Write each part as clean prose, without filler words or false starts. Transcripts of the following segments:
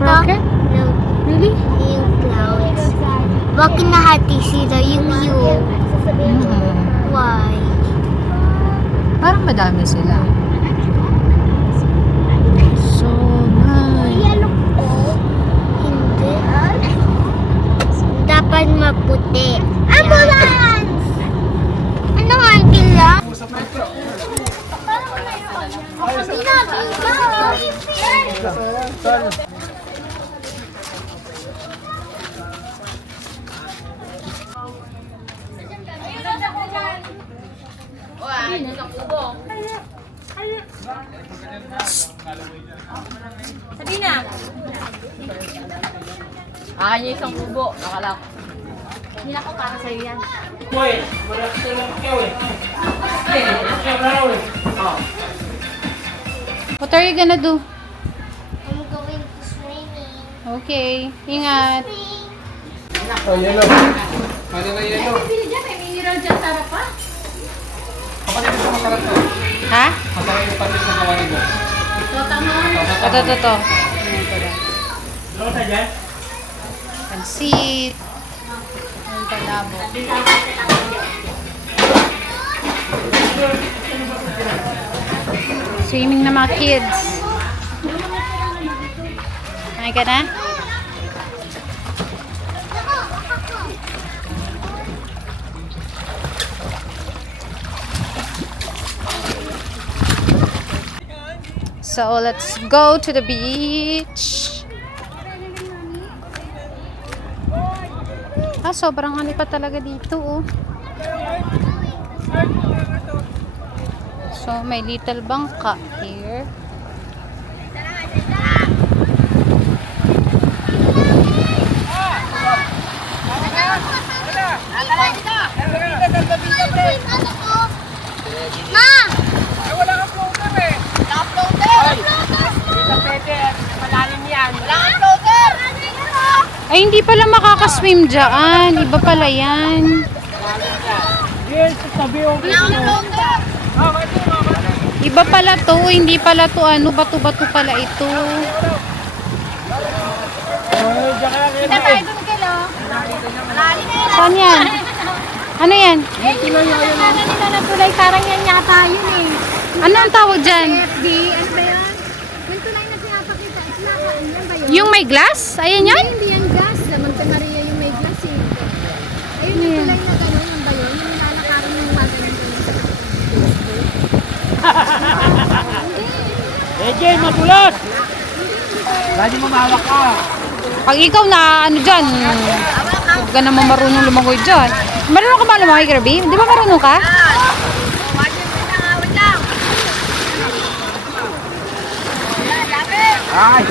rocket? No. Really? Yung clouds. Wag kinahati sila yung you. Why? Parang madami sila. So, Yellow ko. Hindi. Dapat maputi. Ambulance! Ano ang kila? Sabi na. Akin yung isang kubo. Nakalak. Hindi na ko para sa'yo yan. what are you gonna do? I'm going to swimming. Okay, ingat. Oh, yellow. Ano na yellow? Pili dyan. May mineral dyan sa harap pa. Kapatid ito masarap to. Ha? Masarap yung patis na gawa nito. Ito. Ano ka dyan? Pansit. Ang palabo. Swimming na mga kids. Ay ka na? So, let's go to the beach. Sobrang ano pa talaga dito, oh. So, may little bangka here. Ma! Ay, wala kang floater eh. Dito pwede at malalim yan. Wala kang floater! Ay, hindi pala makakaswim dyan. Iba pala yan. Yes, sabi yung Iba pala to. Hindi pala to ano. Bato-bato pala ito. Saan yan? Ano yan? Parang yan yata yun eh. Ano ang tawag dyan? FD, ano ba yan? Yung tulay na pinapakita. Yan ba yun? Yung may glass? Ayan yan? Hindi yan gas. Laman kay Maria yung may glass eh. Ayun yung tulay na gano'n. Yung ba yun? Yung nilalakaran yung mga gano'n. Ejay, madulas! Lagi mo mawak ka. Pag ikaw na ano dyan, huwag ka naman marunong lumangoy dyan. Marunong ka ba lumangoy, Kirby? Di ba marunong ka? Ay!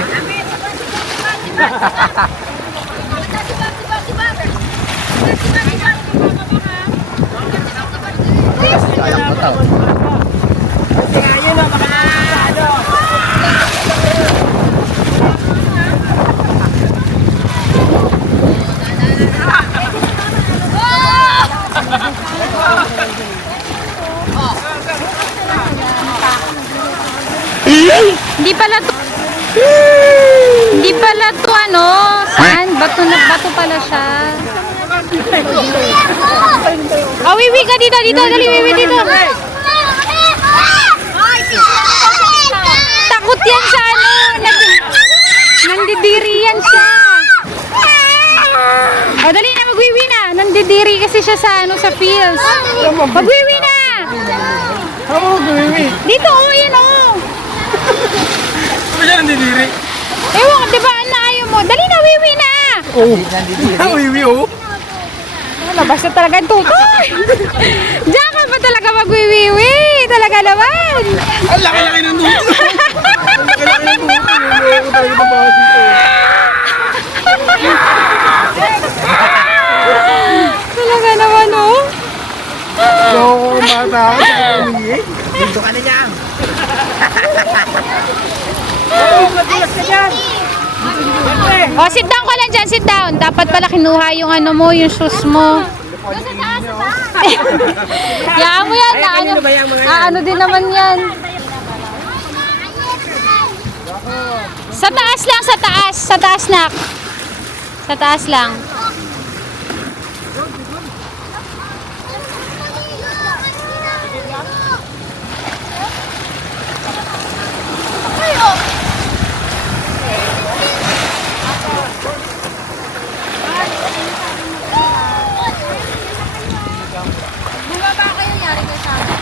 Sayang ko to. Hindi pala to. Hindi pala to ano. Saan? Bato na bato pala siya. Oh, wiwi ka dito. Dali, wiwi dito. Takot yan sa ano. Nandidiri yan siya. Oh, dali na. Magwiwi na. Nandidiri kasi siya sa ano, sa fields. Magwiwi na. Ano mo gawin? Dito, oh, yun, oh. Ano siya nandidiri? Ewan, di ba, na ayaw mo? Dali na, wiwi na. Oo. Nandidiri? Wiwi, oh. Labas na talaga ang tutoy. Diyan ka ba talaga magwiwiwi? Talaga naman. Ang laki-laki ng dulo. Ang laki-laki ng dulo. Ang talaga ng bawat dito. Talaga naman, oh. So, bata ako sa kami. Dito ka na dyan. Madulas ka dyan. Oh, sit down ka lang dyan, sit down. Dapat pala kinuha yung ano mo, yung shoes mo. Yaan mo yan, na ano. Ano din naman yan. Sa taas lang, sa taas. Sa taas, nak. Sa taas lang. Bumaba kayo, yari kayo sa akin.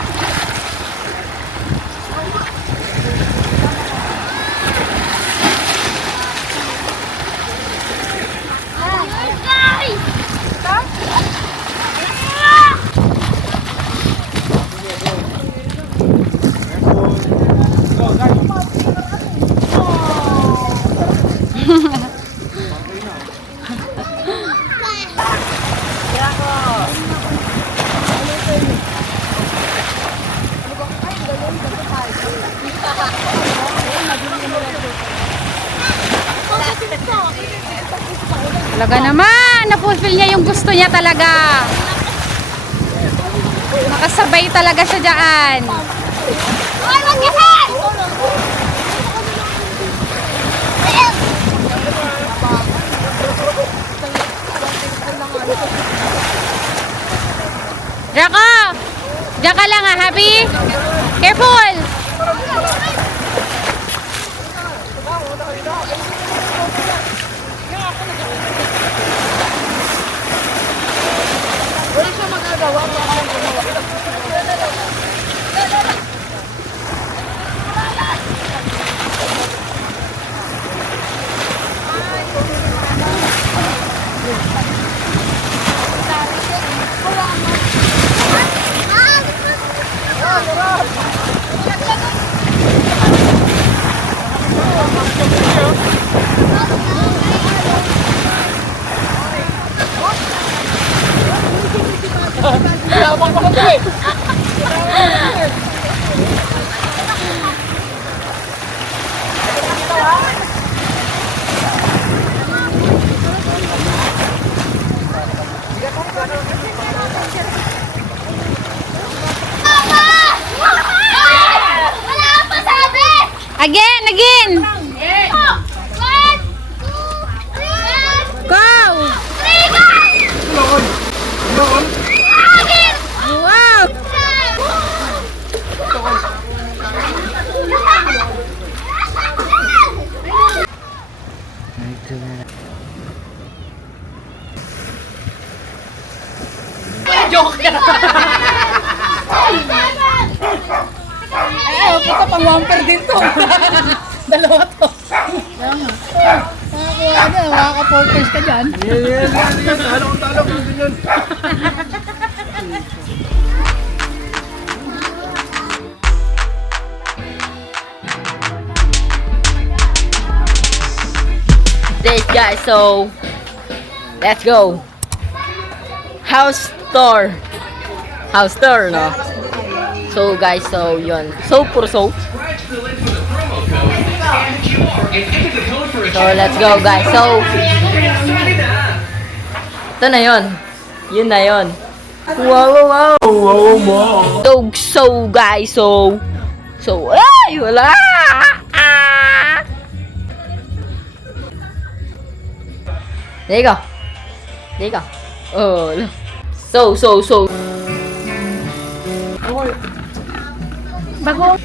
Talaga naman, na-fulfill niya yung gusto niya talaga. Makasabay talaga siya dyan. Ay, wag yan! Draco! Diyan ka lang ha, happy? Careful! Wala kang pasabi! Again, again! 1, 2, 3, Go! 3, go! Wow! Puta pang bumper din to. Dalawa to. Nakakuha na, makaka-focus ka dyan. Yan. Talo. Ganyan. This guys, so let's go. House tour, no? So guys, so yun. So puro so. So let's go guys. So ito na yun. Yun na yun. Wow. So guys, so ay wala. There you go. Oh, no. So. Bago.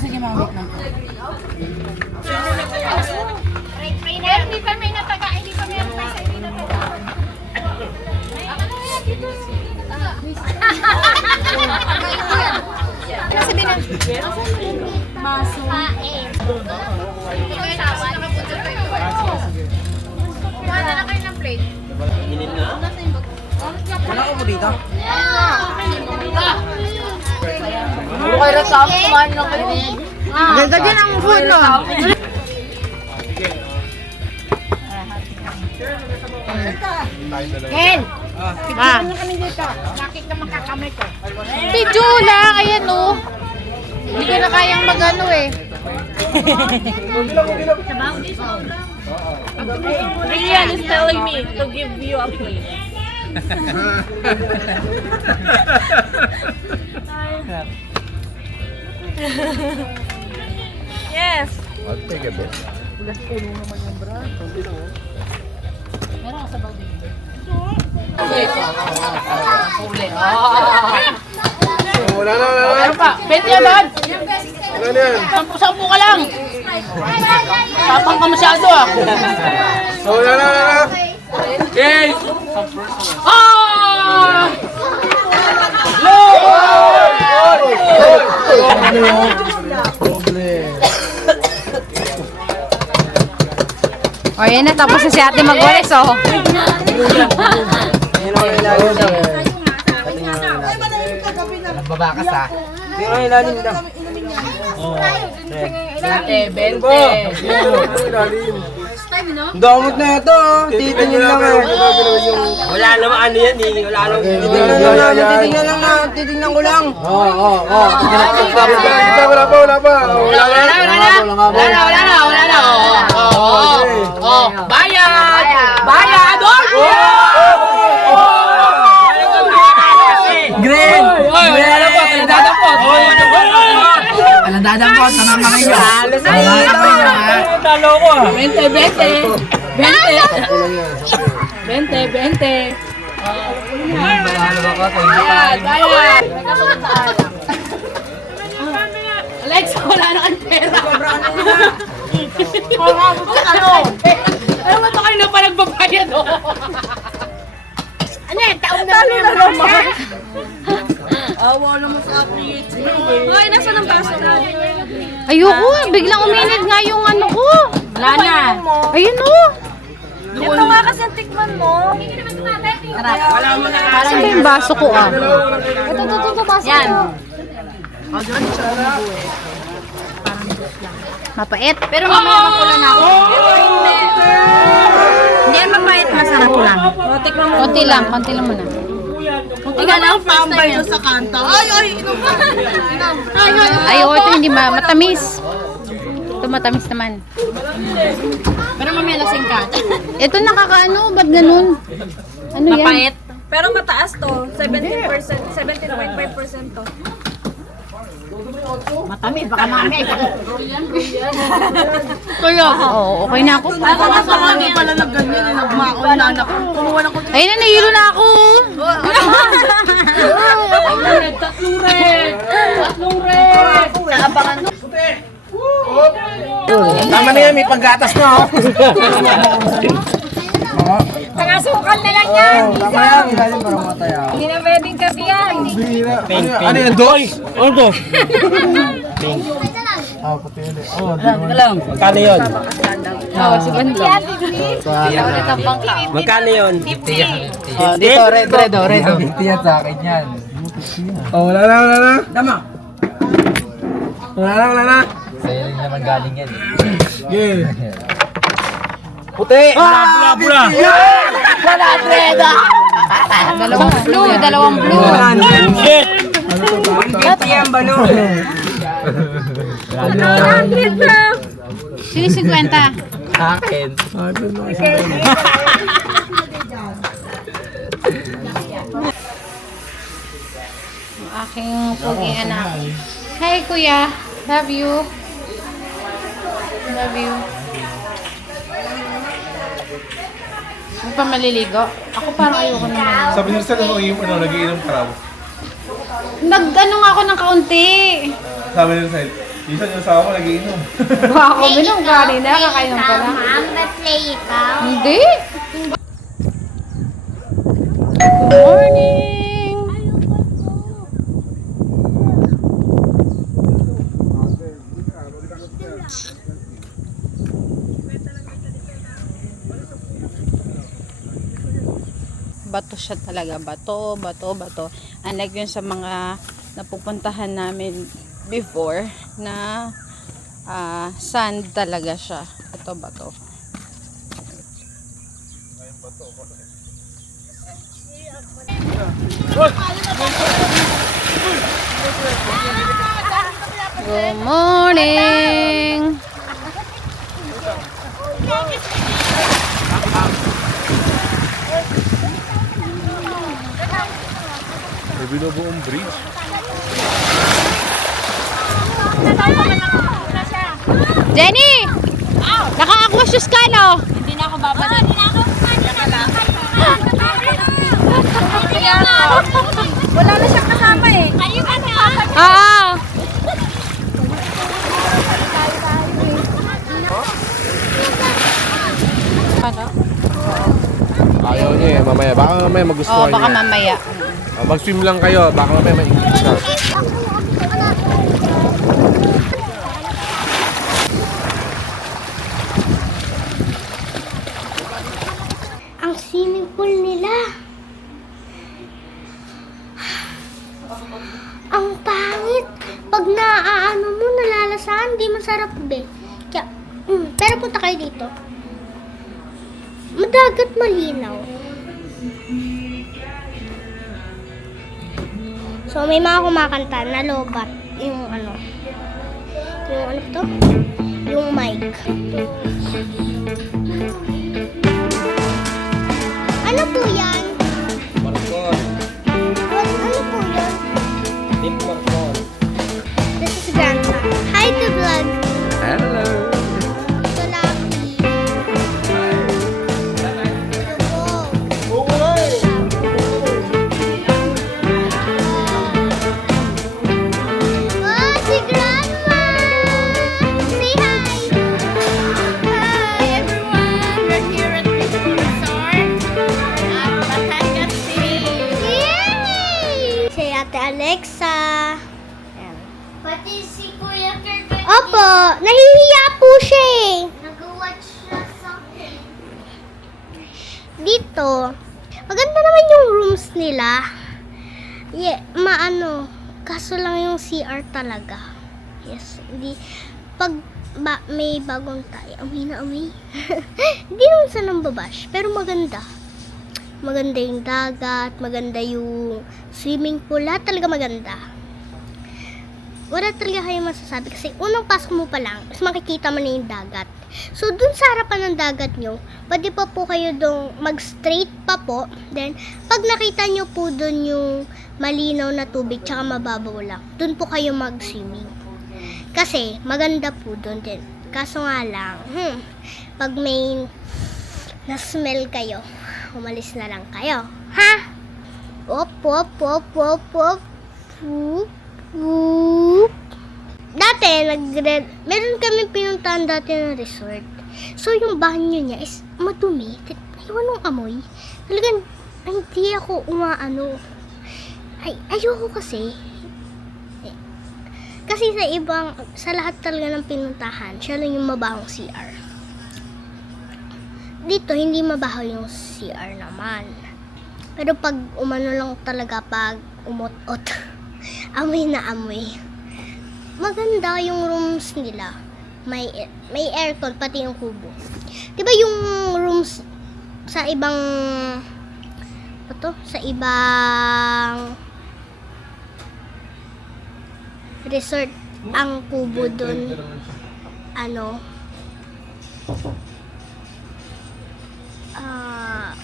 Sige ma'am, wait lang. Hindi pa may nataga, hindi pa may nataga sa hindi nataga. Ano sabi na? Maso. Kuha na lang kayo ng plate. Wala ko mo dito. Puro kayo sa kumain lang kayo. Ganda din ang food no. Ken! Ma. Nakit na makakamay ko. Video lang, ayan oh. Hindi ko na kayang magano eh. Rian is telling me to give you a plate. Bes. Ate, gabi. Wala na, wala na. Ano pa? 20 yan, Dad. Wala na yan. 10 ka lang. Tapang ka masyado ah. Wala na, wala na. Okay. Ah! O, yan na. Tapos na si ate magwalis, oh. Nagbabakas ah. Sino ang ilalim daw? 20, 20. Damot na ito. Titingin lang eh. Wala naman ano yan eh. Wala naman. Titingnan ko lang. Oo. Wala pa. Wala na. Oh, bayad! Bayad! Green! Alam po, pinadadampot. Dadampot, namamakin nyo. Talo ko ah. 20, 20. 20. Bayad, bayad. Alex, wala na kang pera. Ano ba ito kayo na pa nagbabayad oh? Ano yan? Taon na naman. Awa naman sa akin. Hoy, nasa ng baso na? Ayoko. Biglang uminit nga yung ano ko. Wala na. Ayun, oh. Ito nga kasi ang tikman mo. Hindi naman tumatay. Wala mo na. Saan ba yung baso ko, ah? Ito, baso Yan. ko. Mapait. Pero mamaya mapula na ako. Hindi yan mapait, masarap lang. Tikman mo. Konti lang muna. Ikaw lang first time yun sa kanta. Ay, inom ka. Ay, oh, ito hindi matamis. Ito matamis naman. Pero mamaya lasing ka. Ito nakakaano, ba't ganun? Ano yan? Mapait. Pero mataas to. 17%. 17.5% to. Kaya, oo, okay na ako. Hindi pala nagganyan. Nagmakon na anak ko. Kumuha na ko. Ayun na, nahilo na ako. Tatlong red. Naabangan. Tama na yan, may panggatas na oh. Pangasukal na lang yan. Tama yan, ilalim para mataya. Hindi na pwedeng gabi yan. Ano yan, dos? Ano to? Magkano yun? Si Bandong. Magkano yun? 50. Dito, redo. 50 yan sa akin yan. Oh, wala na. Tama. Wala na. Sa'yo rin naman galing yan. Yeah. Puti! Pula! Dalawang blue. Puti yan ba no? Sino 50? Akin. Ang aking puging anak. Hi, kuya. Love you. Ano pa maliligo? Ako parang ayoko naman. Sabi niya sa nagiinom ka raw. Nag-ano nga ako ng kaunti. Sabi niya sa isa niya sa ako nagiinom. Ako, binom kanina. Kakainom ka lang. Ma'am, na-play ikaw. Hindi. Good morning. Bato siya talaga. Bato. Unlike yun sa mga napupuntahan namin before na sand talaga siya. Ito bato. Good morning. May binubuong bridge. Natawag na lang ako na siya. Jenny! Naka-aqua shoes ka, no? Hindi na ako babalik. Wala na siyang kasama eh. Kayo ka na. Oo. Ano? Ayaw niya eh, mamaya. Baka mamaya Oo, magustuhan baka niya. mamaya. Mag-swim lang kayo, baka mamaya maingit siya. Ang swimming pool nila. Ang pangit. Pag naaano mo, nalalasahan, di masarap be. Kaya, pero punta kayo dito. Madagat malinaw. So, may mga kumakanta na lobat. Yung ano to? Yung mic. Ano po yan? Marcon. Ano po yan? Team Marcon. This is Grandpa. Hi to vlog. Hello! So lucky. Oh, si Grandma! Say hi! Hi everyone! We're here at Resort at Batangas City. Yay! Si Ate Alexa. Pati si Kuya Kirby. Opo, nahihiya po siya eh. Nag-watch siya sa akin. Dito, maganda naman yung rooms nila. Kaso lang yung CR talaga. Yes, hindi. Pag may bagong tayo, amoy na amoy. Hindi naman sa nambabash, pero maganda. Maganda yung dagat, maganda yung swimming pool, lahat talaga maganda. Wala talaga kayo masasabi kasi unang pasok mo pa lang, mas makikita mo na yung dagat. So, dun sa harapan ng dagat nyo, pwede pa po kayo dong mag-straight pa po. Then, pag nakita nyo po dun yung malinaw na tubig tsaka mababaw lang, dun po kayo mag-swimming. Kasi, maganda po dun din. Kaso nga lang, pag may na-smell kayo, umalis na lang kayo. Ha? Op, op, op, op, op. Whoop, whoop. Dati, meron kami pinuntahan dati ng resort. So, yung banyo niya is madumi. Ayun ang amoy. Talagang, hindi ako umaano. Ayoko kasi. Kasi sa lahat talaga ng pinuntahan, siya lang yung mabahong CR. Dito, hindi mabaho yung CR naman. Pero pag umano lang talaga, pag umot-ot, amoy na amoy. Maganda yung rooms nila. May aircon, pati yung kubo. Diba yung rooms sa ibang resort, ang kubo dun,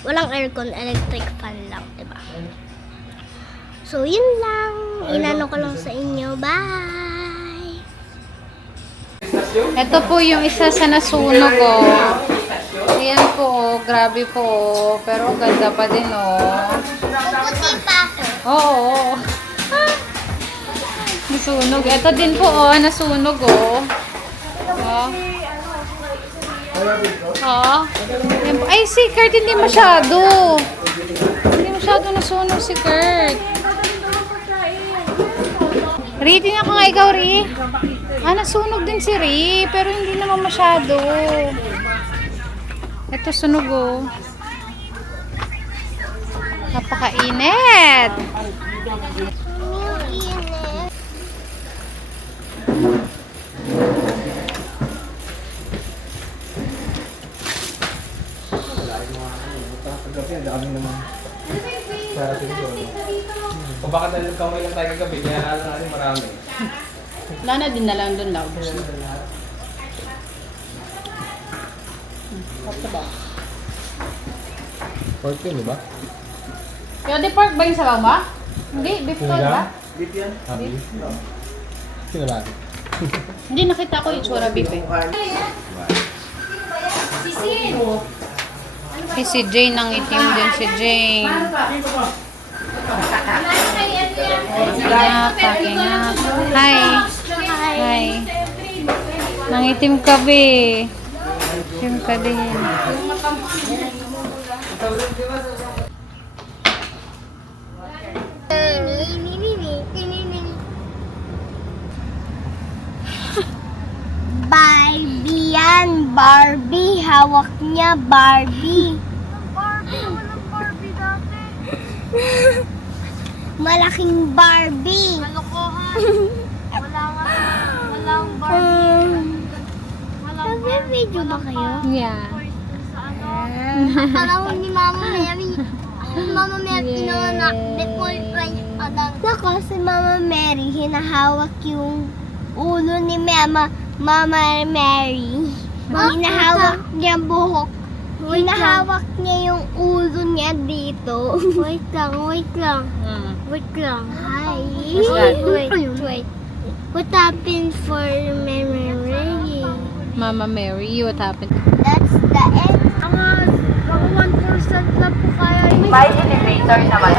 walang aircon, electric fan lang, diba? So, yun lang. Inano ko lang sa inyo. Bye! Ito po yung isa sa nasunog, oh. Ayan po, oh. Grabe po, oh. Pero ang ganda pa din, oh. Puputi pa ako. Oo. Nasunog. Ito din po, oh. Nasunog, oh. Oh. Oh. Ayan po. Ay, si Kurt hindi masyado. Hindi masyado nasunog si Kurt. Ri, tingnan ko nga ikaw, Ri. Nasunog din si Ri, pero hindi naman masyado. Ito, sunog, oh. Napakainit. O baka dahil kamay lang tayo kagabi, kaya alam natin marami. Wala na din na lang doon, Lau. Pork yun, di ba? Kaya di pork ba yung sabaw ba? Hindi, beef to, ba? Beef yan. Beef. Sino ba? Hindi, nakita ko yung tsura beef eh. Si Jane, ang itim din si Jane. Packing up. Hi. Hi. Nangitim ka, be. Itim ka din. Barbie yan, Barbie. Hawak niya, Barbie. Walang Barbie dati. Malaking Barbie. Kalokohan. Walang Barbie. Nag-video ba kayo? Yeah. Alam ni Mama Mary. Mama Mary, pinanganak before Christ Adam. Nako, si Mama Mary, hinahawak yung ulo ni Mama Mary. Hinahawak niya buhok. Hinahawak niya yung ulo niya dito. Wait lang. Wait lang. Hi. Wait. What happened for Mama Mary? Mama Mary, what happened? That's the end. Mga 1% lang po kaya. May elevator naman.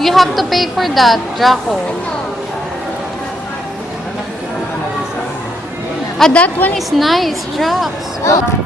You have to pay for that, Draco. That one is nice, Drax. Bakit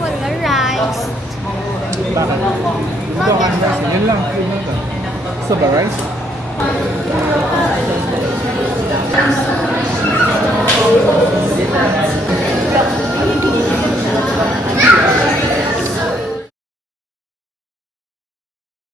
wala rice? Bakit wala rice? Yun lang. Gusto ba rice? Bakit